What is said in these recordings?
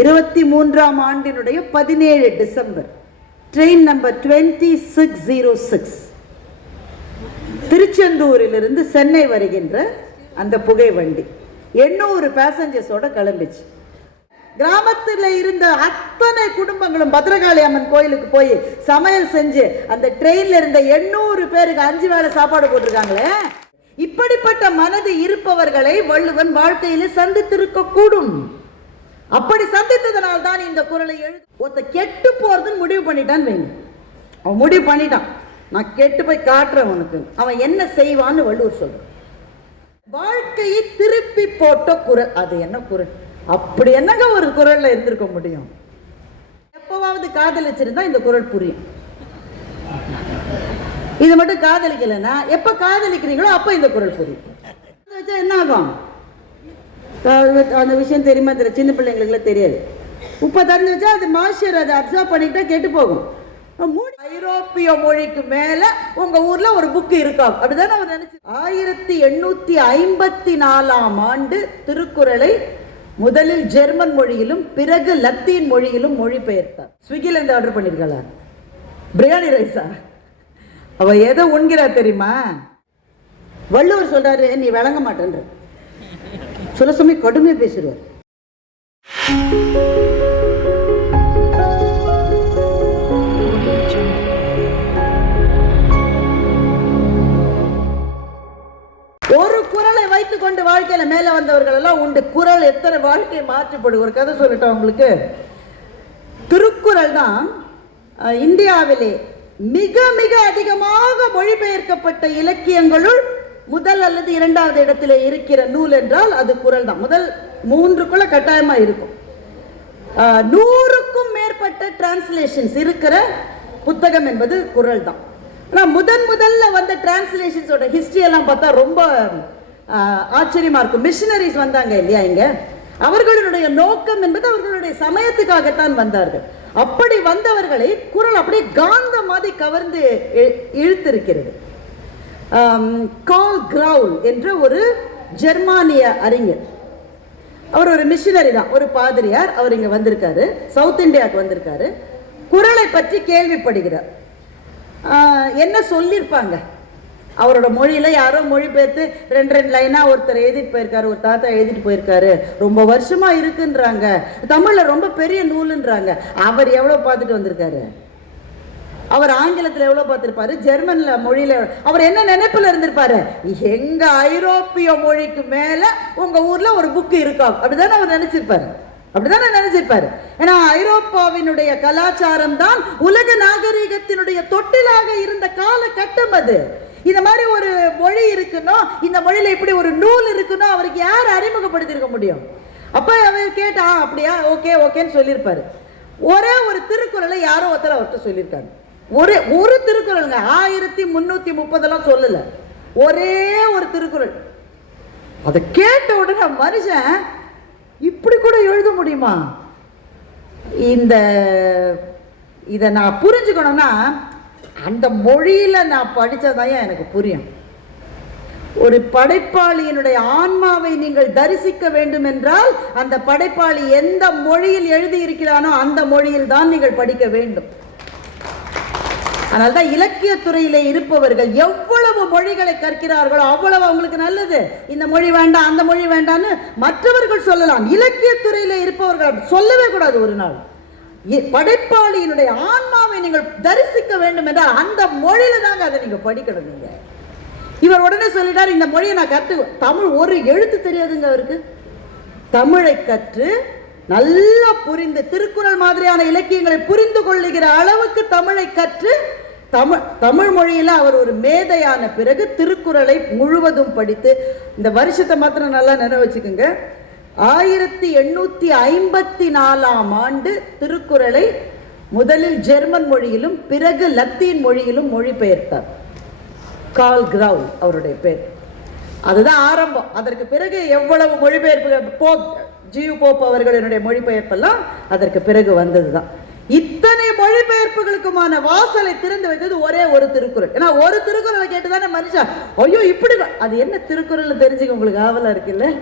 இருபத்தி மூன்றாம் ஆண்டினுடைய பதினேழு December. Train number twenty six zero six திருச்செந்தூரிலிருந்து Chennai வருகின்ற அந்த புகை வண்டி. எண்ணூறு பேசஞ்சர்ஸோட கிளம்பிச்சு. கிராமத்தில் இருந்த அத்தனை குடும்பங்களும் பத்ரகாளி அம்மன் கோயிலுக்கு போய் சமையல் செஞ்சு அந்த ட்ரெயினில் இருந்த எண்ணூறு பேருக்கு அஞ்சு வேலை சாப்பாடு போட்டிருக்காங்களே? இப்படிப்பட்ட மனது இருப்பவர்களை வள்ளுவன் வாழ்க்கையில் சந்தித்திருக்க கூடும் அப்படி சந்தித்ததனால் தான் இந்த குரலை எழு ஒருத்த கெட்டு போறதுன்னு முடிவு பண்ணிட்டான்னு வைங்க. அவன் முடிவு பண்ணிட்டான். நான் கெட்டு போய் காட்டுறேன் உனக்கு. அவன் என்ன செய்வான்னு வள்ளுவர் சொல்றான் வாழ்க்கையை திருப்பி போட்ட குரல் அது என்ன குரல்? அப்படி என்னங்க ஒரு குரல்ல இருந்திருக்க முடியும்? எப்பவாவது காதலிச்சிருந்தா இந்த குரல் புரியும். இது மட்டும் காதலிக்கலைன்னா எப்ப காதலிக்கிறீங்களோ அப்ப இந்த குரல் புரியும். என்ன ஆகும்? அந்த விஷயம் தெரியுமா தெரியல. சின்ன பிள்ளைங்களுக்குலாம் தெரியாது. உப்பை திறந்து வச்சா அது மாஸ்டர் அதை அப்சர்வ் பண்ணிக்கிட்டா கெட்டு போகும். ஐரோப்பிய மொழிக்கு மேல உங்க ஊர்ல ஒரு புக் இருக்கா? அப்படிதான் அவர் நினைச்சு ஆயிரத்தி எண்ணூத்தி ஐம்பத்தி நாலாம் ஆண்டு திருக்குறளை முதலில் ஜெர்மன் மொழியிலும் பிறகு லத்தீன் மொழியிலும் மொழிபெயர்த்தார். ஸ்விக்கில இருந்து ஆர்டர் பண்ணிருக்கா பிரியாணி ரைஸா அவ எதை உண்கிறா தெரியுமா? வள்ளுவர் சொல்றாரு நீ விளங்க மாட்டேன்ற. சில சமயம் கடுமையாக பேசிடுவார். ஒரு குரலை வைத்துக்கொண்டு வாழ்க்கையில மேல வந்தவர்கள் எல்லாம் உண்டு. குரல் எத்தனை வாழ்க்கை மாற்றப்படும் ஒரு கதை சொல்லிட்டோம் உங்களுக்கு. திருக்குறள் தான் இந்தியாவிலே மிக மிக அதிகமாக மொழிபெயர்க்கப்பட்ட இலக்கியங்களுள் முதல் அல்லது இரண்டாவது இடத்துல இருக்கிற நூல் என்றால் அது குரல் தான். முதல் மூன்றுக்குள்ள கட்டாயமா இருக்கும். நூறுக்கும் மேற்பட்ட டிரான்ஸ்லேஷன்ஸ் இருக்கிற புத்தகம் என்பது குறள் தான். ஆனால் முதன் முதல்ல வந்த டிரான்ஸ்லேஷன்ஸோட ஹிஸ்டரி எல்லாம் பார்த்தா ரொம்ப ஆச்சரியமா இருக்கும். மிஷினரிஸ் வந்தாங்க இல்லையா இங்க? அவர்களுடைய நோக்கம் என்பது அவர்களுடைய சமயத்துக்காகத்தான் வந்தார்கள். அப்படி வந்தவர்களை குரல் அப்படியே காந்த மாதிரி கவர்ந்து இழுத்திருக்கிறது. Um, கால் கிரவுல் என்ற ஒரு ஜெர்மானிய அறிஞர். அவர் ஒரு மிஷினரி தான் ஒரு பாதிரியார். அவர் இங்கே வந்திருக்காரு சவுத் இந்தியாவுக்கு வந்திருக்காரு. குறளை பற்றி கேள்விப்படுகிறார். என்ன சொல்லியிருப்பாங்க அவரோட மொழியில் யாரோ மொழிபெயர்த்து ரெண்டு ரெண்டு லைனாக ஒருத்தர் எழுதிட்டு போயிருக்காரு ஒரு தாத்தா எழுதிட்டு போயிருக்காரு. ரொம்ப வருஷமாக இருக்குன்றாங்க. தமிழில் ரொம்ப பெரிய நூலுன்றாங்க. அவர் எவ்வளோ பார்த்துட்டு வந்திருக்காரு? அவர் ஆங்கிலத்தில் எவ்வளோ பார்த்துருப்பாரு? ஜெர்மனில் மொழியில் அவர் என்ன நினைப்பில் இருந்திருப்பாரு? எங்கள் ஐரோப்பிய மொழிக்கு மேலே உங்கள் ஊரில் ஒரு புக்கு இருக்கா? அப்படிதானே அவர் நினச்சிருப்பாரு. அப்படிதானே நினைச்சிருப்பாரு. ஏன்னா ஐரோப்பாவினுடைய கலாச்சாரம் தான் உலக நாகரிகத்தினுடைய தொட்டிலாக இருந்த காலகட்டம் அது. இந்த மாதிரி ஒரு மொழி இருக்குன்னா இந்த மொழியில் இப்படி ஒரு நூல் இருக்குன்னா அவருக்கு யார் அறிமுகப்படுத்தியிருக்க முடியும்? அப்போ அவர் கேட்டா அப்படியா? ஓகே ஓகேன்னு சொல்லியிருப்பாரு. ஒரே ஒரு திருக்குறளை யாரோ ஒருத்தர் அவர்கிட்ட சொல்லியிருக்காங்க. ஒரு ஒரு திருக்குறளுங்க. ஆயிரத்தி முந்நூற்றி முப்பதெல்லாம் சொல்லலை. ஒரே ஒரு திருக்குறள். அதை கேட்ட உடனே மனுஷன் இப்படி கூட எழுத முடியுமா? இந்த இதை நான் புரிஞ்சுக்கணும்னா அந்த மொழியில் நான் படிச்சதான் எனக்கு புரியும்? ஒரு படைப்பாளியினுடைய ஆன்மாவை நீங்கள் தரிசிக்க வேண்டும் என்றால் அந்த படைப்பாளி எந்த மொழியில் எழுதி இருக்கிறானோ அந்த மொழியில் தான் நீங்கள் படிக்க வேண்டும். அதனால்தான் இலக்கிய துறையிலே இருப்பவர்கள் எவ்வளவு மொழிகளை கற்கிறார்களோ அவ்வளவு அவங்களுக்கு நல்லது. இந்த மொழி வேண்டாம் அந்த மொழி வேண்டாம்னு மற்றவர்கள் சொல்லலாம். இலக்கிய துறையிலே இருப்பவர்கள் அப்படி சொல்லவே கூடாது ஒரு நாள். இ- படைப்பாளியினுடைய ஆன்மாவை நீங்கள் தரிசிக்க வேண்டும் என்றால் அந்த மொழியில தாங்க அதை நீங்க படிக்கணும் நீங்க. இவர் உடனே சொல்லிட்டார் இந்த மொழியை நான் கற்று தமிழ் ஒரு எழுத்து தெரியாதுங்க அவருக்கு. தமிழை கற்று நல்லா புரிந்து திருக்குறள் மாதிரியான இலக்கியங்களை புரிந்து கொள்ளுகிற அளவுக்கு தமிழை கற்று தமிழ் தமிழ் மொழியில் அவர் ஒரு மேதையான பிறகு திருக்குறளை முழுவதும் படித்து இந்த வருஷத்தை மாத்திரம் நல்லா நினைவு வச்சுக்கோங்க. ஆயிரத்தி எண்ணூற்றி ஐம்பத்தி நாலாம் ஆண்டு திருக்குறளை முதலில் ஜெர்மன் மொழியிலும் பிறகு லத்தீன் மொழியிலும் மொழிபெயர்த்தார். கால் கிராவ் அவருடைய பேர். அதுதான் ஆரம்பம். அதற்கு பிறகு எவ்வளவு மொழிபெயர்ப்பு போப் ஜியு போப் அவர்களினுடைய மொழிபெயர்ப்பெல்லாம் அதற்கு பிறகு வந்தது தான் இத்தனை மொழிபெயர்ப்புகளுக்குமான வாசலை திறந்து வைத்தது ஒரே ஒரு திருக்குறள். ஏன்னா ஒரு திருக்குறளை கேட்டுதானே மனுஷன்? ஐயோ இப்படி அது என்ன திருக்குறள்னு தெரிஞ்சுக்க உங்களுக்கு ஆவலா இருக்குல்ல?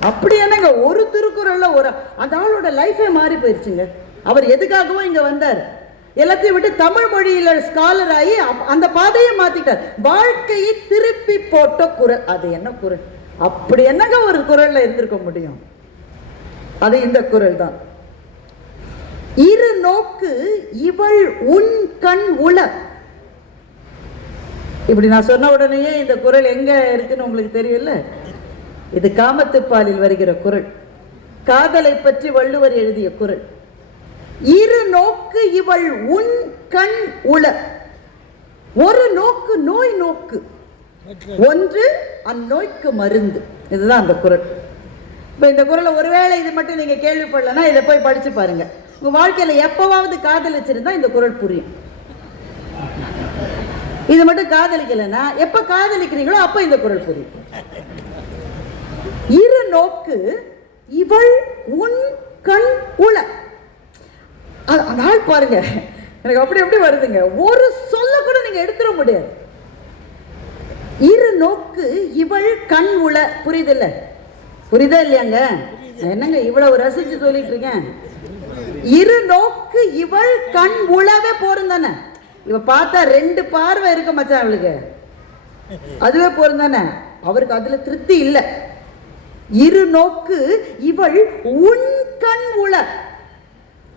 அப்படி என்னங்க ஒரு திருக்குறள்ல ஒரு அந்த ஆளோட லைஃபே மாறி போயிருச்சுங்க. அவர் எதுக்காகவும் இங்க வந்தார். எல்லாத்தையும் விட்டு தமிழ் மொழியில ஸ்காலர் ஆகி அப்- அந்த பாதையை மாத்திட்டார். வாழ்க்கையை திருப்பி போட்ட குரல். அது என்ன குரல்? அப்படி என்னங்க ஒரு குரல்ல இருந்திருக்க முடியும்? அது இந்த குரல் தான். இரு நோக்கு இவள் உன் கண் உள. இப்படி நான் சொன்ன உடனேயே இந்த குரல் எங்க இருக்குன்னு உங்களுக்கு தெரியல இது காமத்துப்பாலில் வருகிற குரல். காதலை பற்றி வள்ளுவர் எழுதிய குரல். இரு நோக்கு இவள் உன் கண் உள. ஒரு நோக்கு நோய் நோக்கு. ஒன்று அந்நோய்க்கு மருந்து. இதுதான் அந்த குரல். இப்போ இந்த குரலை ஒருவேளை இது மட்டும் நீங்க கேள்விப்படலன்னா இதை போய் படிச்சு பாருங்க. உங்க வாழ்க்கையில எப்பவாவது காதலிச்சிருந்தா இந்த குரல் புரியும். இது மட்டும் காதலிக்கலைன்னா எப்ப காதலிக்கிறீங்களோ அப்ப இந்த குரல் புரியும். இரு நோக்கு இவள் உன் கண் உள. அ- பாருங்க எனக்கு அப்படி எப்படி வருதுங்க. ஒரு சொல்ல கூட நீங்க எடுத்துட முடியாது. இரு நோக்கு இவள் கண் உள. புரியுதில்ல புரியுதா இல்லையாங்க? என்னங்க இவ்வளவு ரசிச்சு சொல்லிட்டு இருக்கேன்? இரு நோக்கு இவள் கண் உளவே போரும் தானே? இவ பார்த்தா ரெண்டு பார்வை இருக்க மச்சான் அவளுக்கு. அதுவே போரும் தானே? அவருக்கு அதுல திருப்தி இல்லை. இரு நோக்கு இவள் உன் கண் உள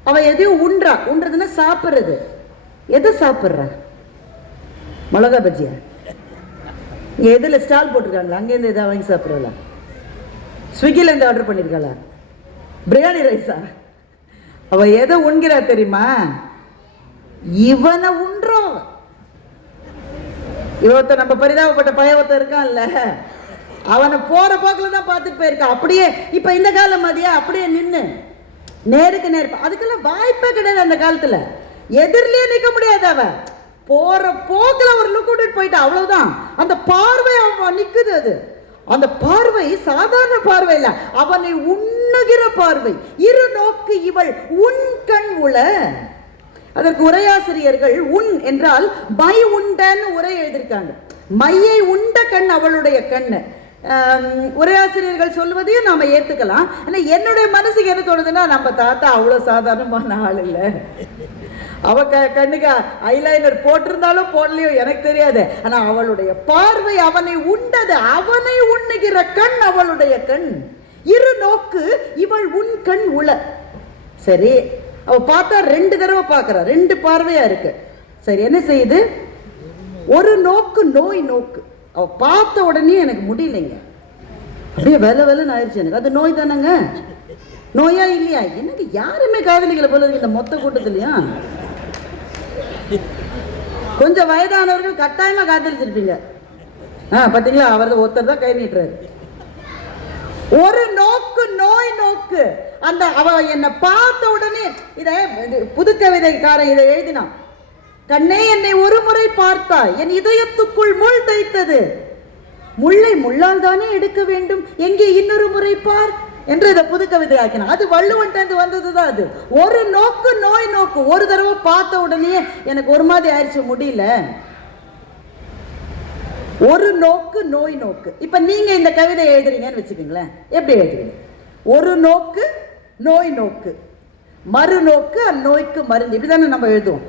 அவ எதையும் உண்றா உண்றதுன்னா சாப்பிடுறது. எதை சாப்பிடுறா? மிளகா பஜ்ஜியா? இங்க எதுல ஸ்டால் போட்டிருக்காங்களா? அங்கேருந்து எதாவது வாங்கி சாப்பிட்றல ஸ்விக்கில இருந்து ஆர்டர் பண்ணிருக்காளா? பிரியாணி ரைஸா அவ எதை உண்கிறா தெரியுமா? இவனை உண்றோம் இவத்த நம்ம பரிதாபப்பட்ட பையன் ஒருத்தன் இருக்கான்ல. அவனை போற போக்குல தான் பார்த்துட்டு போயிருக்கான் அப்படியே இப்ப இந்த காலம் மாதிரியா அப்படியே நின்னு. நேருக்கு நேர் அதுக்கெல்லாம் வாய்ப்பே கிடையாது அந்த காலத்துல. எதிரிலேயே நிக்க முடியாது அவன் போற போக்குல ஒரு லுக் விட்டுட்டு போயிட்டா அவ்வளவுதான். அந்த பார்வை அவன் நிக்குது அது. அந்த பார்வை சாதாரண பார்வை இல்ல. அவனை உண்ணுகிற பார்வை. இரு நோக்கு இவள் உன் கண் உள. அதற்கு உரையாசிரியர்கள் உன் என்றால் மை உண்டன்னு உரை எழுதியிருக்காங்க. மையை உண்ட கண் அவளுடைய கண் உரையாசிரியர்கள் சொல்வதையும் நாம ஏத்துக்கலாம். ஆனா என்னுடைய மனசுக்கு என்ன தோணுதுன்னா நம்ம தாத்தா அவ்வளவு சாதாரணமான ஆள் இல்ல. அவ க கண்ணுக்கு ஐலைனர் போட்டிருந்தாலும் போடலையோ எனக்கு தெரியாது. ஆனா அவளுடைய பார்வை அவனை உண்டது. அவனை உண்ணுகிற கண் அவளுடைய கண். இரு நோக்கு இவள் உன் கண் உள. சரி அவ பார்த்தா ரெண்டு தடவை பார்க்கறா. ரெண்டு பார்வையா இருக்கு. சரி என்ன செய்யுது? ஒரு நோக்கு நோய் நோக்கு. அவ பார்த்த உடனே எனக்கு முடியலைங்க. அப்படியே வெலை வெலைன்னு ஆயிடுச்சு எனக்கு. அது நோய் தானேங்க? நோயா இல்லையா? எனக்கு யாருமே காதலிக்கல போல இந்த மொத்த கூட்டத்துலயும். கொஞ்சம் வயதானவர்கள் கட்டாயமா காதலிச்சிருப்பீங்க. ஆ பார்த்தீங்களா அவர் ஒருத்தர் தான் கை நீட்டுறாரு. ஒரு நோக்கு நோய் நோக்கு. அந்த அவ என்னை பார்த்த உடனே இதை இது புது கவிதைக்காரன் இதை எழுதினான். கண்ணே என்னை ஒரு முறை பார்த்தாய். என் இதயத்துக்குள் முள் தைத்தது. முள்ளை முள்ளால் தானே எடுக்க வேண்டும். எங்கே இன்னொரு முறை பார்? என்று இதை புது கவிதை ஆக்கினான் அது வள்ளுவன்ட்டு வந்ததுதான் அது. ஒரு நோக்கு நோய் நோக்கு. ஒரு தடவை பார்த்த உடனே எனக்கு ஒரு மாதிரி ஆயிடுச்சு முடியல. ஒரு நோக்கு நோய் நோக்கு. இப்ப நீங்க இந்த கவிதை எழுதுறீங்கன்னு வச்சுக்கோங்களேன். எப்படி எழுதுறீங்க? ஒரு நோக்கு நோய் நோக்கு. மறுநோக்கு அந்நோய்க்கு மருந்து. இப்படிதானே நம்ம எழுதுவோம்.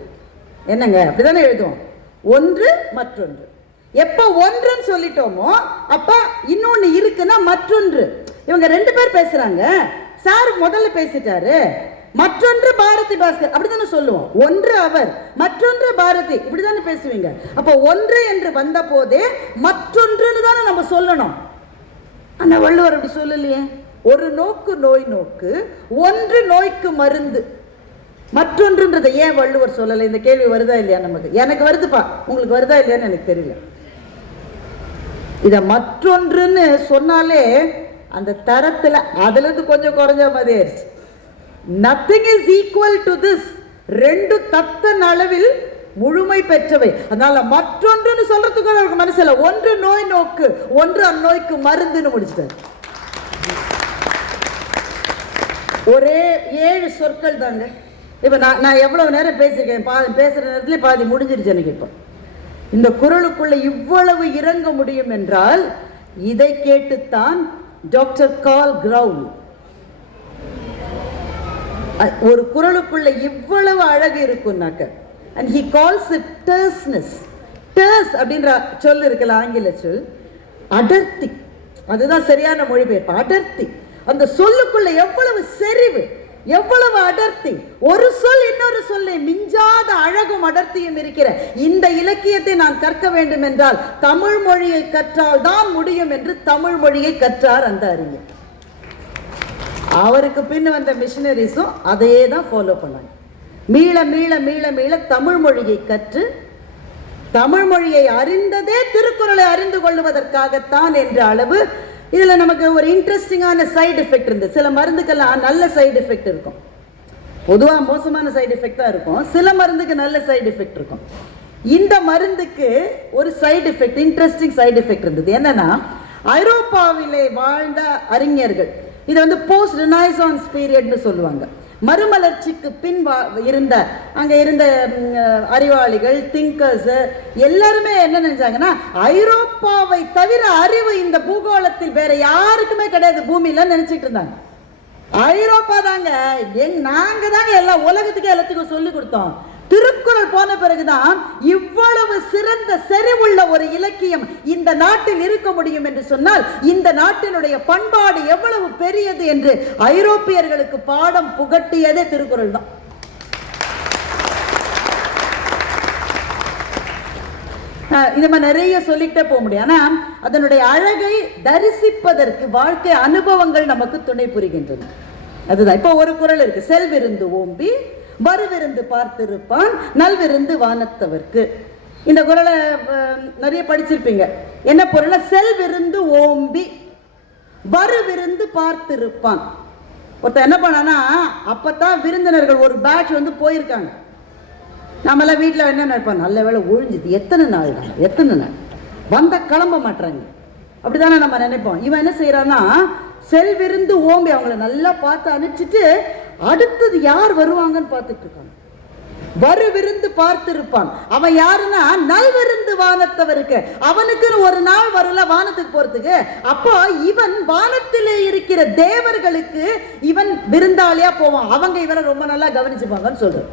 என்னங்க? அப்படிதானே எழுதுவோம். ஒன்று மற்றொன்று. எப்ப ஒன்றுன்னு சொல்லிட்டோமோ அப்ப இன்னொன்னு இருக்குன்னா மற்றொன்று. இவங்க ரெண்டு பேர் பேசுறாங்க. சார் முதல்ல பேசிட்டாரு. மற்றொன்று பாரதி பாஸ்கர். அப்படிதானே சொல்லுவோம். ஒன்று அவர் மற்றொன்று பாரதி. இப்படிதானே பேசுவீங்க. அப்ப ஒன்று என்று வந்த போதே மற்றொன்றுன்னு தானே நம்ம சொல்லணும். ஆனா வள்ளுவர் அப்படி சொல்லலையே. ஒரு நோக்கு நோய் நோக்கு ஒன்று நோய்க்கு மருந்து. மற்றொன்றுன்றதை ஏன் வள்ளுவர் சொல்லலை? இந்த கேள்வி வருதா இல்லையா நமக்கு? எனக்கு வருதுப்பா. உங்களுக்கு வருதா இல்லையான்னு எனக்கு தெரியல. இத மற்றொன்றுன்னு சொன்னாலே அந்த தரத்துல அதுல இருந்து கொஞ்சம் குறைஞ்ச மாதிரி ஆயிடுச்சு nothing is equal to this ரெண்டு தத்தன் அளவில் முழுமை பெற்றவை. அதனால மற்றொன்றுன்னு சொல்றதுக்கு அவருக்கு மனசில் ஒன்று நோய் நோக்கு ஒன்று அந்நோய்க்கு மருந்துன்னு முடிச்சிட்டாரு. ஒரே ஏழு சொற்கள் தாங்க. இப்போ நான் நான் எவ்வளவு நேரம் பேசியிருக்கேன்? பாதி பேசுகிற நேரத்துல பாதி முடிஞ்சிருச்சு எனக்கு இப்போ. இந்த குரலுக்குள்ள இவ்வளவு இறங்க முடியும் என்றால் இதை கேட்டுத்தான் டாக்டர் கால் கிரவுண்ட் ஒரு குரலுக்குள்ள இவ்வளவு அழகு இருக்கும்னாக்க. And he calls it terseness terse அப்படின்ற சொல் இருக்குல்ல ஆங்கில சொல். அடர்த்தி. அதுதான் சரியான மொழிபெயர்ப்பு. அடர்த்தி. அந்த சொல்லுக்குள்ள எவ்வளவு செறிவு எவ்வளவு அடர்த்தி. ஒரு சொல் இன்னொரு சொல்லை மிஞ்சாத அழகும் அடர்த்தியும் இருக்கிற இந்த இலக்கியத்தை நான் கற்க வேண்டும் என்றால் தமிழ் மொழியை கற்றால் தான் முடியும் என்று தமிழ் மொழியை கற்றார் அந்த அறிஞர். அவருக்கு பின் வந்த மிஷினரிஸும் அதையே தான் ஃபாலோ பண்ணாங்க. மீள மீள மீள மீள தமிழ் மொழியை கற்று தமிழ் மொழியை அறிந்ததே திருக்குறளை அறிந்து கொள்வதற்காகத்தான் என்ற அளவு இதில் நமக்கு ஒரு இன்ட்ரெஸ்டிங்கான சைடு எஃபெக்ட் இருந்தது சில மருந்துக்கெல்லாம் நல்ல சைடு எஃபெக்ட் இருக்கும். பொதுவாக மோசமான சைடு எஃபெக்ட் தான் இருக்கும். சில மருந்துக்கு நல்ல சைடு எஃபெக்ட் இருக்கும். இந்த மருந்துக்கு ஒரு side effect interesting side effect இருந்தது. என்னன்னா ஐரோப்பாவிலே வாழ்ந்த அறிஞர்கள் இது வந்து போஸ்ட் ரினாய்சான்ஸ் பீரியட்னு சொல்லுவாங்க. மறுமலர்ச்சிக்கு பின் வா- இருந்த அங்கே இருந்த அறிவாளிகள் திங்கர்ஸ் எல்லாருமே என்ன நினைச்சாங்கன்னா ஐரோப்பாவை தவிர அறிவு இந்த பூகோளத்தில் வேற யாருக்குமே கிடையாது பூமியில நினைச்சிட்டு இருந்தாங்க. ஐரோப்பா தாங்க எங் நாங்க தாங்க எல்லா உலகத்துக்கே எல்லாத்துக்கும் சொல்லி கொடுத்தோம். திருக்குறள் போன பிறகுதான் இவ்வளவு சிறந்த செறிவுள்ள ஒரு இலக்கியம் இந்த நாட்டில் இருக்க முடியும் என்று சொன்னால் இந்த நாட்டினுடைய பண்பாடு எவ்வளவு பெரியது என்று ஐரோப்பியர்களுக்கு பாடம் புகட்டியதே திருக்குறள் தான். இந்த இது மாதிரி நிறைய சொல்லிட்டே போக முடியும். ஆனா அதனுடைய அழகை தரிசிப்பதற்கு வாழ்க்கை அனுபவங்கள் நமக்கு துணை புரிகின்றன அதுதான். இப்போ ஒரு குறள் இருக்கு. செல்விருந்து ஓம்பி வருவிருந்து பார்த்திருப்பான் நல்விருந்து வானத்தவர்க்கு. இந்த குரலை நிறைய படிச்சிருப்பீங்க. என்ன பொருள் செல்விருந்து ஓம்பி வருவிருந்து பார்த்திருப்பான். ஒருத்தன் என்ன பண்ணானா அப்பதான் விருந்தினர்கள் ஒரு பேட்ச் வந்து போயிருக்காங்க. நம்மளாம் வீட்டில் என்ன நினைப்போம் நல்ல வேலை ஒழிஞ்சுது. எத்தனை நாள் தான் எத்தனை நாள்? வந்த கிளம்ப மாட்றாங்க. அப்படிதானே நம்ம நினைப்போம். இவன் என்ன செய்யறான்னா செல்விருந்து ஓம்பி அவங்கள நல்லா பார்த்து அனுப்பிச்சிட்டு அடுத்தது யார் வருவாங்கன்னு பார்த்துட்டு இருக்கான். வரு விருந்து பார்த்திருப்பான். அவன் யாருன்னா நல்விருந்து வானத்தவருக்கு அவனுக்குன்னு ஒரு நாள் வரல வானத்துக்கு போறதுக்கு. அப்போ இவன் வானத்திலே இருக்கிற தேவர்களுக்கு இவன் விருந்தாளியா போவான். அவங்க இவனை ரொம்ப நல்லா கவனிச்சுப்பாங்கன்னு சொல்றான்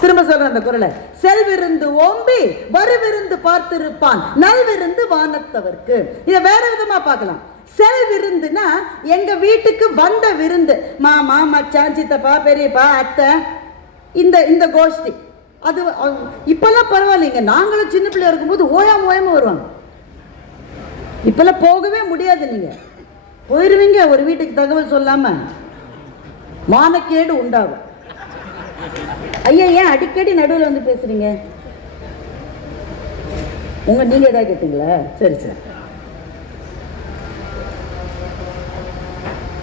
திரும்ப சொல்றேன் அந்த குரலை. செல்விருந்து ஓம்பி வருவிருந்து பார்த்திருப்பான். நல்விருந்து வானத்தவர்க்கு. இதை வேற விதமா பார்க்கலாம். செல் விருந்துனா எங்க வீட்டுக்கு வந்த விருந்து. மாமா மச்சான் சித்தப்பா பெரியப்பா அத்தை இந்த இந்த கோஷ்டி. அது இப்போல்லாம் இப்பெல்லாம் பரவாயில்லைங்க. நாங்களும் சின்ன பிள்ளையா இருக்கும்போது ஓயாம ஓயாம வருவாங்க. இப்பெல்லாம் போகவே முடியாது நீங்க போயிருவீங்க ஒரு வீட்டுக்கு தகவல் சொல்லாம. மானக்கேடு உண்டாகும். ஐயா ஏன் அடிக்கடி நடுவில் வந்து பேசுறீங்க? உங்க நீங்க ஏதாவது கேட்டீங்களா? சரி சரி.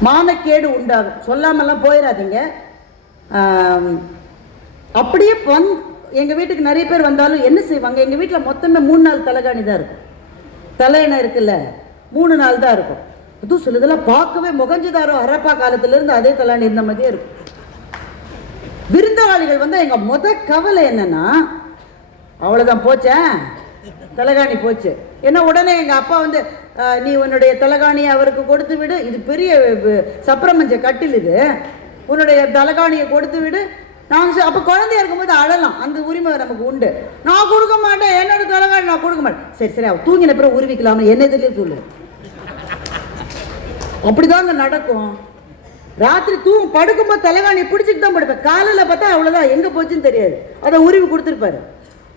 மானக்கேடு உண்டாகும். சொல்லாமல்லாம் போயிடாதீங்க அப்படியே வந் எங்கள் வீட்டுக்கு நிறைய பேர் வந்தாலும் என்ன செய்வாங்க? எங்கள் வீட்டில் மொத்தமே மூணு நாள் தலைகாணி தான் இருக்கும். தலையணை இருக்குல்ல மூணு நாள் தான் இருக்கும். அதுவும் சிலதெல்லாம் பார்க்கவே முகஞ்சுதாரோ ஹரப்பா காலத்திலேருந்து அதே தலையணை இருந்த மாதிரியே இருக்கும். விருந்தாளிகள் வந்து எங்கள் முத கவலை என்னன்னா அவ்வளோதான் போச்சேன் தலைகாணி போச்சு. ஏன்னா உடனே எங்கள் அப்பா வந்து நீ உன்னுடைய தலகாணியை அவருக்கு கொடுத்து விடு. இது பெரிய சப்ரமஞ்ச கட்டில் இது. உன்னுடைய தலகாணியை கொடுத்து விடு. நாங்கள் அப்போ குழந்தையா இருக்கும்போது அழலாம். அந்த உரிமை நமக்கு உண்டு. நான் கொடுக்க மாட்டேன். என்னோட தலகாணி நான் கொடுக்க மாட்டேன். சரி சரி அவள் தூங்கின பிறகு உருவிக்கலாம்னு என்ன இதுலேயே சொல்லு. அப்படிதாங்க நடக்கும். ராத்திரி தூ படுக்கும்போது தலைகாணி பிடிச்சிட்டு தான் படுப்பேன். காலையில் பார்த்தா அவ்வளோதான் எங்கே போச்சுன்னு தெரியாது. அதை உருவி கொடுத்துருப்பாரு.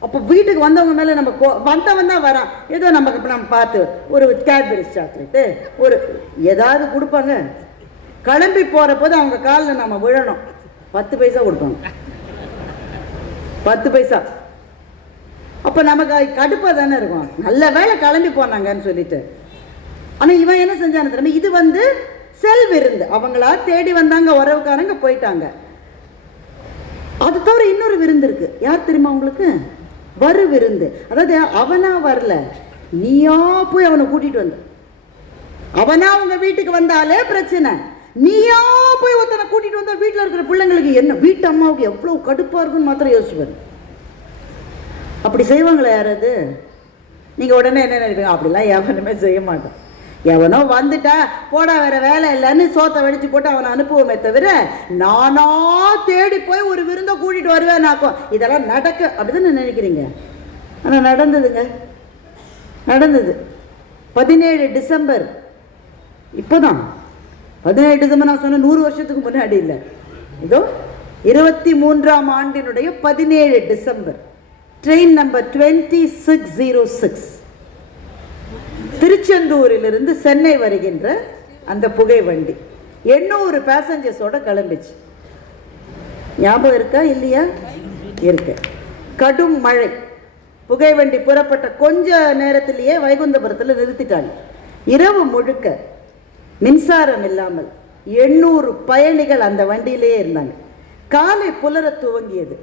அப்போ வீட்டுக்கு வந்தவங்க மேலே நம்ம கோ வந்தவன் தான் வரான். ஏதோ நமக்கு இப்போ நம்ம பார்த்து ஒரு கேட்பரிஸ் சாக்லேட்டு ஒரு ஏதாவது கொடுப்பாங்க. கிளம்பி போகிற போது அவங்க காலில் நம்ம விழணும். பத்து பைசா கொடுப்பாங்க. பத்து பைசா. அப்போ நமக்கு கடுப்பாக தானே இருக்கும். நல்ல வேளை கிளம்பி போனாங்கன்னு சொல்லிட்டு. ஆனால் இவன் என்ன செஞ்சான்னு தெரியுமா? இது வந்து செல் விருந்து அவங்களா தேடி வந்தாங்க உறவுக்காரங்க போயிட்டாங்க. அது தவிர இன்னொரு விருந்து இருக்குது யார் தெரியுமா உங்களுக்கு? வரு விருந்து அதாவது அவனா வரல. நீயா போய் அவனை கூட்டிட்டு வந்த. அவனா உங்க வீட்டுக்கு வந்தாலே பிரச்சனை. நீயா போய் ஒருத்தனை கூட்டிட்டு வந்தா வீட்டில் இருக்கிற பிள்ளைங்களுக்கு என்ன? வீட்டு அம்மாவுக்கு எவ்வளவு கடுப்பா இருக்குன்னு மாத்திரம் யோசிச்சுப்பாரு அப்படி செய்வாங்களா யாராவது? நீங்க உடனே என்ன நினைப்பீங்க? அப்படிலாம் எவனுமே செய்ய மாட்டோம் எவனோ வந்துட்டா போடா வேற வேலை இல்லைன்னு சோத்தை வெடிச்சு போட்டு அவனை அனுப்புவோமே தவிர நானா தேடி போய் ஒரு விருந்தை கூட்டிட்டு வருவேன் நாக்கும் இதெல்லாம் நடக்க அப்படிதான் நினைக்கிறீங்க? ஆனால் நடந்ததுங்க. நடந்தது. பதினேழு டிசம்பர். இப்போதான். பதினேழு டிசம்பர் நான் சொன்ன நூறு வருஷத்துக்கு முன்னாடி இல்லை. இதோ இருபத்தி மூன்றாம் ஆண்டினுடைய பதினேழு December. Train number twenty six zero six திருச்செந்தூரிலிருந்து Chennai வருகின்ற அந்த புகை வண்டி. எண்ணூறு பேசஞ்சர்ஸோட கிளம்பிச்சு. ஞாபகம் இருக்கா? இல்லையா? இருக்கு. கடும் மழை. புகை வண்டி புறப்பட்ட கொஞ்ச நேரத்திலேயே வைகுந்தபுரத்தில் நிறுத்திட்டாங்க. இரவு முழுக்க மின்சாரம் இல்லாமல் எண்ணூறு பயணிகள் அந்த வண்டியிலேயே இருந்தாங்க. காலை புலர துவங்கியது.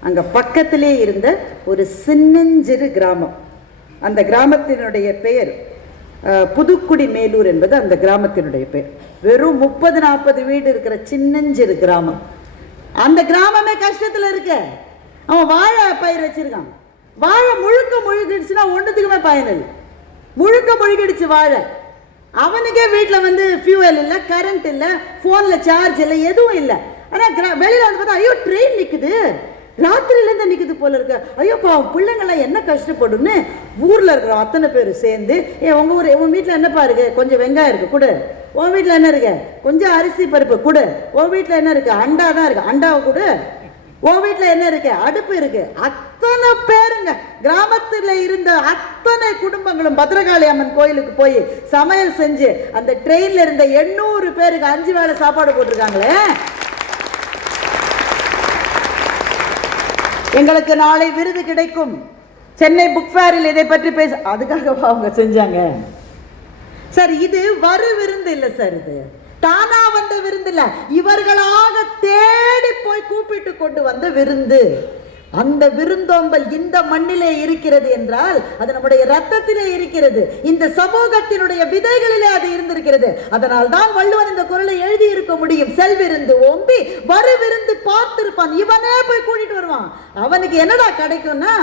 அங்கே பக்கத்திலே இருந்த ஒரு சின்னஞ்சிறு கிராமம். அந்த கிராமத்தினுடைய பெயர் புதுக்குடி மேலூர் என்பது அந்த கிராமத்தினுடைய பெயர் வெறும் முப்பது நாற்பது வீடு இருக்கிற சின்னஞ்சிறு கிராமம். அந்த கிராமமே கஷ்டத்தில் இருக்க. அவன் வாழை பயிர் வச்சிருக்கான். வாழை முழுக்க முழுகிடுச்சுன்னா ஒன்றுத்துக்குமே பயன் இல்லை. முழுக்க முழுகிடுச்சு வாழை. அவனுக்கே வீட்டில் வந்து ஃபியூவல் இல்லை கரண்ட் இல்லை ஃபோனில் சார்ஜ் இல்லை எதுவும் இல்லை. ஆனால் வெளியில் வந்து பார்த்தா ஐயோ ட்ரெயின் நிற்குது ராத்திரியிலேருந்து நிற்குது போல இருக்கு. ஐயோ பாவம் பிள்ளைங்கள்லாம் என்ன கஷ்டப்படும்னு ஊரில் இருக்கிற அத்தனை பேர் சேர்ந்து ஏ உங்கள் ஊர் உன் வீட்டில் என்னப்பா இருக்கு? கொஞ்சம் வெங்காயம் இருக்குது கொடு. உன் வீட்டில் என்ன இருக்கு? கொஞ்சம் அரிசி பருப்பு கொடு. உன் வீட்டில் என்ன இருக்குது அண்டா தான் இருக்குது அண்டாவை கொடு. உன் வீட்டில் என்ன இருக்கு? அடுப்பு இருக்கு. அத்தனை பேருங்க. கிராமத்தில் இருந்த அத்தனை குடும்பங்களும் பத்ரகாளி அம்மன் கோயிலுக்கு போய் சமையல் செஞ்சு அந்த ட்ரெயினில் இருந்த எண்ணூறு பேருக்கு அஞ்சு வேலை சாப்பாடு போட்டிருக்காங்களே. எங்களுக்கு நாளை விருது கிடைக்கும். சென்னை புக் ஃபேரில் இதை பற்றி பேச அதுக்காகவா அவங்க செஞ்சாங்க? சார் இது வரு விருந்து இல்லை சார் இது. தானா வந்த விருந்து இல்லை இவர்களாக தேடி போய் கூப்பிட்டு கொண்டு வந்த விருந்து. அந்த விருந்தோம்பல் இந்த மண்ணிலே இருக்கிறது என்றால் அது நம்முடைய ரத்தத்திலே இருக்கிறது. இந்த சமூகத்தினுடைய விதைகளிலே அது இருந்திருக்கிறது. அதனால் தான் வள்ளுவன் இந்த குரலை எழுதி இருக்க முடியும் செல்விருந்து ஓம்பி வரு விருந்து பார்த்திருப்பான். இவனே போய் கூட்டிட்டு வருவான். அவனுக்கு என்னடா கிடைக்கும்னா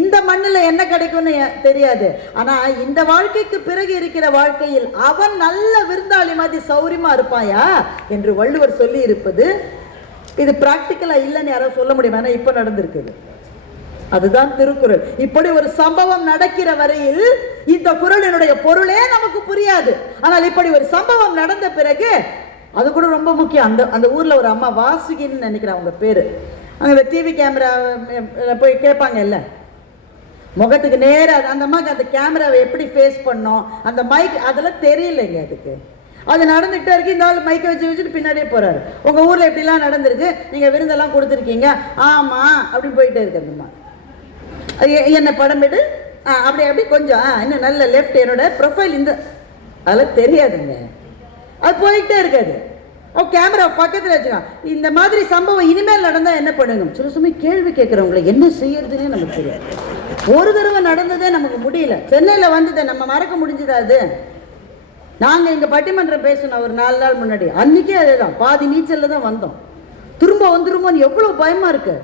இந்த மண்ணில் என்ன கிடைக்கும்னு தெரியாது. ஆனா இந்த வாழ்க்கைக்கு பிறகு இருக்கிற வாழ்க்கையில் அவன் நல்ல விருந்தாளி மாதிரி சௌரியமா இருப்பாயா என்று வள்ளுவர் சொல்லி இருப்பது இது ப்ராக்டிக்கலாக இல்லைன்னு யாரும் சொல்ல முடியும்? ஏன்னா இப்போ நடந்திருக்குது. அதுதான் திருக்குறள். இப்படி ஒரு சம்பவம் நடக்கிற வரையில் இந்த குறளினுடைய பொருளே நமக்கு புரியாது. ஆனால் இப்படி ஒரு சம்பவம் நடந்த பிறகு அது கூட ரொம்ப முக்கியம். அந்த அந்த ஊரில் ஒரு அம்மா வாசுகின்னு நினைக்கிறேன் அவங்க பேர். அங்கே டிவி கேமரா போய் கேட்பாங்க இல்லை முகத்துக்கு நேராக அந்த அம்மாவுக்கு அந்த கேமராவை எப்படி ஃபேஸ் பண்ணோம்? அந்த மைக் அதெல்லாம் தெரியலைங்க அதுக்கு. அது நடந்துகிட்டே இருக்கு. இந்த ஆள் மைக்கை வச்சு வச்சுட்டு பின்னாடியே போறாரு. உங்க ஊர்ல எப்படிலாம் நடந்திருக்கு? நீங்க விருந்தெல்லாம் கொடுத்துருக்கீங்க. ஆமா அப்படின்னு போயிட்டே இருக்கு அந்த என்ன படம் எடு? ஆ அப்படி அப்படி கொஞ்சம் என்ன இன்னும் நல்ல லெஃப்ட் என்னோட ப்ரொஃபைல் இந்த அதெல்லாம் தெரியாதுங்க. அது போயிட்டே இருக்காது. அவ கேமரா பக்கத்தில் வச்சுக்கான் இந்த மாதிரி சம்பவம் இனிமேல் நடந்தால் என்ன பண்ணுங்க? சில சமயம் கேள்வி கேட்குறவங்களை என்ன செய்யறதுன்னே நமக்கு தெரியாது. ஒரு தடவை நடந்ததே நமக்கு முடியல. சென்னையில் வந்தது நம்ம மறக்க முடிஞ்சதா அது? நாங்கள் இங்கே பட்டிமன்றம் பேசணும் ஒரு நாலு நாள் முன்னாடி அன்றைக்கே அதே தான் பாதி நீச்சலில் தான் வந்தோம். திரும்ப வந்துருமோன்னு எவ்வளோ பயமாக இருக்குது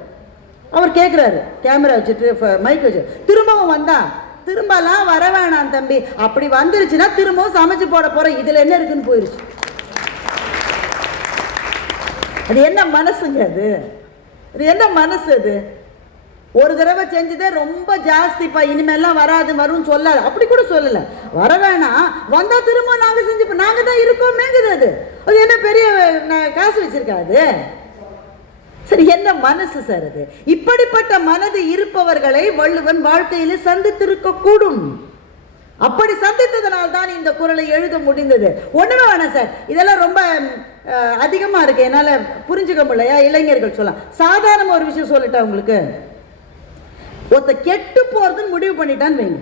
அவர் கேட்குறாரு கேமரா வச்சுட்டு மைக் வச்சு திரும்பவும் வந்தா திரும்பலாம் வர வேணாம் தம்பி. அப்படி வந்துருச்சுன்னா திரும்பவும் சமைச்சு போட போகிறோம் இதில் என்ன இருக்குன்னு போயிடுச்சு அது என்ன மனசுங்க அது? அது என்ன மனசு அது? ஒரு தடவை செஞ்சதே ரொம்ப ஜாஸ்திப்பா இனிமேல்லாம் வராது வரும்னு சொல்லாது. அப்படி கூட சொல்லலை. வர வேணாம். வந்தால் திரும்ப நாங்கள் செஞ்சு நாங்கள் தான் இருக்கோமேங்குது அது. அது என்ன பெரிய காசு வச்சுருக்காது சரி என்ன மனசு சார் அது? இப்படிப்பட்ட மனது இருப்பவர்களை வள்ளுவன் வாழ்க்கையில் சந்தித்திருக்க கூடும். அப்படி சந்தித்ததனால் தான் இந்த குரலை எழுத முடிந்தது. ஒன்றுமே வேணாம் சார். இதெல்லாம் ரொம்ப அதிகமாக இருக்குது இருக்கு. புரிஞ்சுக்க முடியலையா? இளைஞர்கள் சொல்லலாம். சாதாரண ஒரு விஷயம் சொல்லட்டா உங்களுக்கு? ஒருத்த கெட்டு போகிறதுன்னு முடிவு பண்ணிட்டான்னு வைங்க.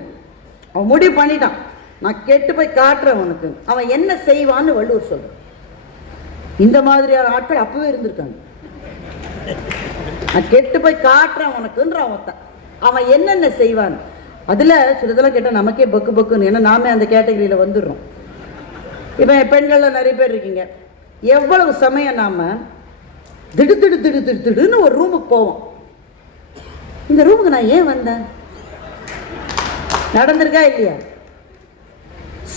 அவன் முடிவு பண்ணிட்டான். நான் கெட்டு போய் காட்டுறேன் உனக்கு. அவன் என்ன செய்வான்னு வள்ளுவர் சொல்கிறான் இந்த மாதிரியான ஆட்கள் அப்பவே இருந்திருக்காங்க. நான் கெட்டு போய் காட்டுறேன் உனக்குன்ற அவன் அவன் என்னென்ன செய்வான் அதில் சிலதெல்லாம் கேட்டால் நமக்கே பக்கு பக்குன்னு. ஏன்னா நாமே அந்த கேட்டகரியில் வந்துடுறோம். இப்போ பெண்கள்லாம் நிறைய பேர் இருக்கீங்க. எவ்வளவு சமயம் நாம் திடு திடு திடு திடு திடுன்னு ஒரு ரூமுக்கு போவோம். இந்த ரூமுக்கு நான் ஏன் வந்தேன்? நடந்திருக்கா இல்லையா?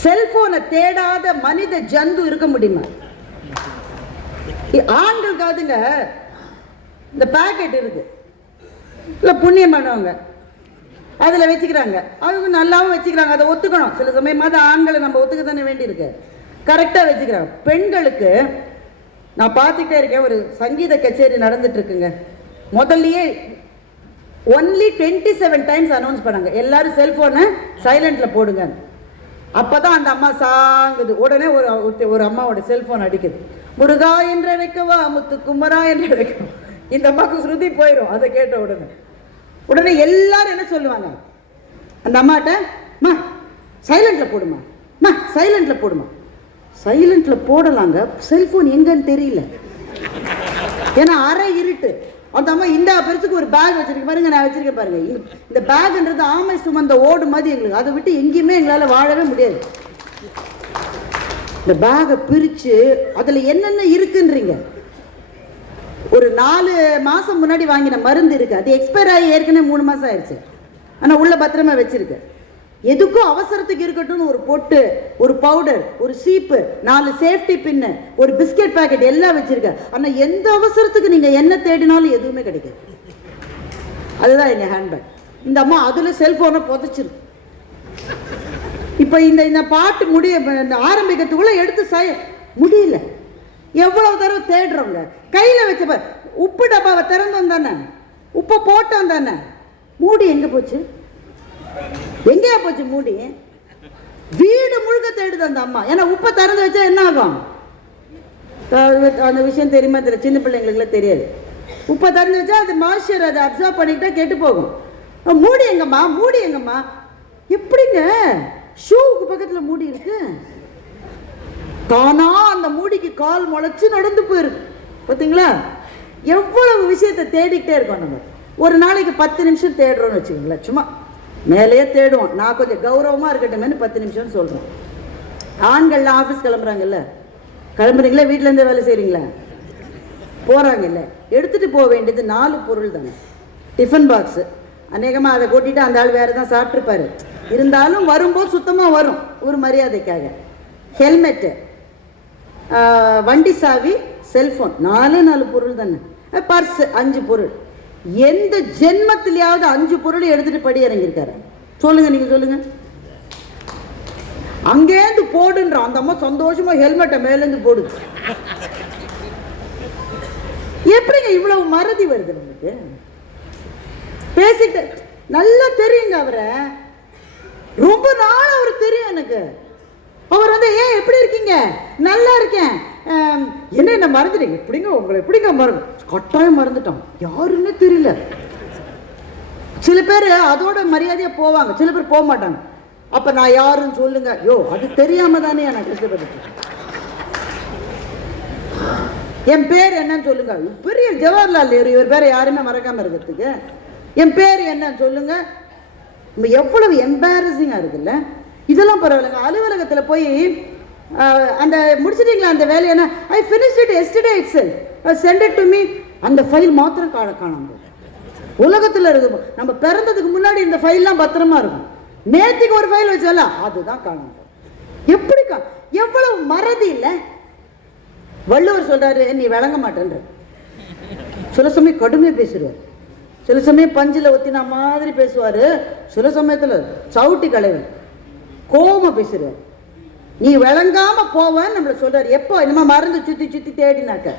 செல்போனை தேடாத மனித ஜந்து இருக்க முடியுமா? ஆண்கள் ஆண்களுக்காதுங்க இந்த பாக்கெட் இருக்கு. இல்லை புண்ணியம் பண்ணுவாங்க அதில் வச்சுக்கிறாங்க. அவங்க நல்லாவும் வச்சுக்கிறாங்க. அதை ஒத்துக்கணும். சில சமயமாவது ஆண்களை நம்ம ஒத்துக்க தானே வேண்டியிருக்கு கரெக்டாக வச்சுக்கிறாங்க. பெண்களுக்கு நான் பார்த்துக்கிட்டே இருக்கேன். ஒரு சங்கீத கச்சேரி நடந்துட்டு இருக்குங்க. முதல்லையே only twenty seven times announce பண்ணாங்க. எல்லாரும் செல்ஃபோனை சைலண்டில் போடுங்க. அப்போ தான் அந்த அம்மா சாங்குது. உடனே ஒரு ஒரு அம்மாவோட செல்ஃபோன் அடிக்குது. முருகா என்று வைக்கவா? முத்து குமரா என்று அழைக்கவா இந்த அம்மாவுக்கு ஸ்ருதி போயிடும் அதை கேட்ட உடனே. உடனே எல்லாரும் என்ன சொல்லுவாங்க? அந்த அம்மாட்ட மா சைலண்டில் போடுமா? மா சைலண்டில் போடுமா? சைலண்டில் போடலாங்க. செல்ஃபோன் எங்கன்னு தெரியல. ஏன்னா அரை இருட்டு. அந்த அம்மா இந்த பெருசுக்கு ஒரு பேக் வச்சிருக்க. பாருங்க நான் வச்சிருக்கேன் பாருங்க. இந்த- பேக்ன்றது ஆமை சுமந்த ஓடு மாதிரி எங்களுக்கு. அதை விட்டு எங்கேயுமே எங்களால் வாழவே முடியாது. இந்த பேகை பிரித்து அதில் என்னென்ன இருக்குன்றீங்க? ஒரு நாலு மாதம் முன்னாடி வாங்கின மருந்து இருக்கு. அது எக்ஸ்பயர் ஆகி ஏற்கனவே மூணு மாதம் ஆயிடுச்சு ஆனால் உள்ள பத்திரமா வச்சிருக்கேன் எதுக்கும் அவசரத்துக்கு இருக்கட்டும்னு ஒரு பொட்டு ஒரு பவுடர் ஒரு சீப்பு நாலு சேஃப்டி பின்னு ஒரு பிஸ்கெட் பாக்கெட் எல்லாம் வச்சிருக்கேன் ஆனால் எந்த அவசரத்துக்கு நீங்கள் என்ன தேடினாலும் எதுவுமே கிடைக்காது. அதுதான் எங்கள் ஹேண்ட்பேக் இந்த அம்மா அதில் செல்ஃபோனை புதைச்சிருக்கு இப்போ இந்த இந்த பாட்டு முடிய இந்த ஆரம்பிக்கிறதுக்குள்ள எடுத்து செய்ய முடியல. எவ்வளவு தடவை தேடுறோங்க கையில் வச்சப்ப உப்பு டப்பாவை திறந்தோம் தானே? உப்பை போட்டோம் தானே? மூடி எங்கே போச்சு? எங்கேயா போச்சு மூடி? வீடு முழுக்க தேடுது அந்த அம்மா. ஏன்னா உப்பை திறந்து வச்சா என்ன ஆகும்? அந்த விஷயம் தெரியுமா தெரியல. சின்ன பிள்ளைங்களுக்குலாம் தெரியாது. உப்பை திறந்து வச்சா அது மாய்ச்சர் அதை அப்சர்வ் பண்ணிக்கிட்டா கெட்டு போகும். மூடி எங்கம்மா? மூடி எங்கம்மா? எப்படிங்க? ஷூவுக்கு பக்கத்தில் மூடி இருக்கு. தானா அந்த மூடிக்கு கால் முளைச்சு நடந்து போயிருக்கு. பார்த்தீங்களா எவ்வளவு விஷயத்தை தேடிக்கிட்டே இருக்கோம் நம்ம. ஒரு நாளைக்கு பத்து நிமிஷம் தேடுறோம்னு வச்சுக்கோங்களேன். சும்மா மேலேயே தேடுவோம். நான் கொஞ்சம் கௌரவமாக இருக்கட்டுமேனு பத்து நிமிஷம்னு சொல்கிறோம் ஆண்கள்லாம் ஆஃபீஸ் கிளம்புறாங்கல்ல? கிளம்புறீங்களா? வீட்டிலேருந்தே வேலை செய்கிறீங்களா போகிறாங்கல்ல எடுத்துகிட்டு போக வேண்டியது நாலு பொருள் தானே. டிஃபன் பாக்ஸு அநேகமாக அதை கொட்டிட்டு அந்த ஆள் வேறு தான் சாப்பிட்ருப்பாரு இருந்தாலும் வரும்போது சுத்தமாக வரும் ஒரு மரியாதைக்காக. ஹெல்மெட்டு வண்டி சாவி செல்ஃபோன் நாலே நாலு பொருள் தானே. பர்ஸு அஞ்சு பொருள். எந்த ஜென்மத்திலேயாவது அஞ்சு பொருள் எடுத்துட்டு படி இறங்கியிருக்காரு. சொல்லுங்க நீங்க சொல்லுங்க. அங்கேருந்து போடுன்ற அந்த அம்மா சந்தோஷமா ஹெல்மெட்டை மேலேருந்து போடுது எப்படிங்க இவ்வளவு மறதி வருது நமக்கு? பேசிட்டு நல்லா தெரியுங்க அவரை. ரொம்ப நாள் அவர் தெரியும் எனக்கு. அவர் வந்து ஏன் எப்படி இருக்கீங்க? நல்லா இருக்கேன். என்ன என்ன மறந்துட்டீங்க எப்படிங்க? உங்களை எப்படிங்க மறந்து கட்டாயம் மறந்துட்டோம். யாருன்னே தெரியல. சில பேர் அதோட மரியாதையாக போவாங்க. சில பேர் போக மாட்டாங்க. அப்போ நான் யாருன்னு சொல்லுங்க. யோ அது தெரியாம தானே நான் கஷ்டப்பட்டு என் பேர் என்னன்னு சொல்லுங்க. பெரிய ஜவஹர்லால் நேரு இவர் பேரை யாருமே மறக்காம இருக்கிறதுக்கு. என் பேர் என்னன்னு சொல்லுங்க. எவ்வளவு எம்பாரசிங்காக இருக்குல்ல? இதெல்லாம் பரவாயில்லைங்க. அலுவலகத்தில் போய் அந்த முடிச்சிட்டிங்களா அந்த வேலையான ஐ ஃபினிஷ் இட் எஸ்டே இட் செல் சென்ட் இட் டு மீ அந்த ஃபைல் மாத்திரம் காண காணாம உலகத்தில் இருக்கு. நம்ம பிறந்ததுக்கு முன்னாடி இந்த ஃபைல்லாம் பத்திரமா இருக்கும். நேற்றுக்கு ஒரு ஃபைல் வச்சால அதுதான் காணாம எப்படி கா எவ்வளவு மறதி இல்லை? வள்ளுவர் சொல்றாரு நீ விளங்க மாட்டேன்ற. சில சமயம் கடுமையாக பேசிடுவார் சில சமயம் பஞ்சில் ஒத்தினா மாதிரி பேசுவார். சில சமயத்தில் சவுட்டி கலைவர். கோவமா பேசுவார் நீ விளங்காம போவேன்னு நம்மளை சொல்றாரு. எப்போ? இனிமே மருந்து சுற்றி சுற்றி தேடினாக்க.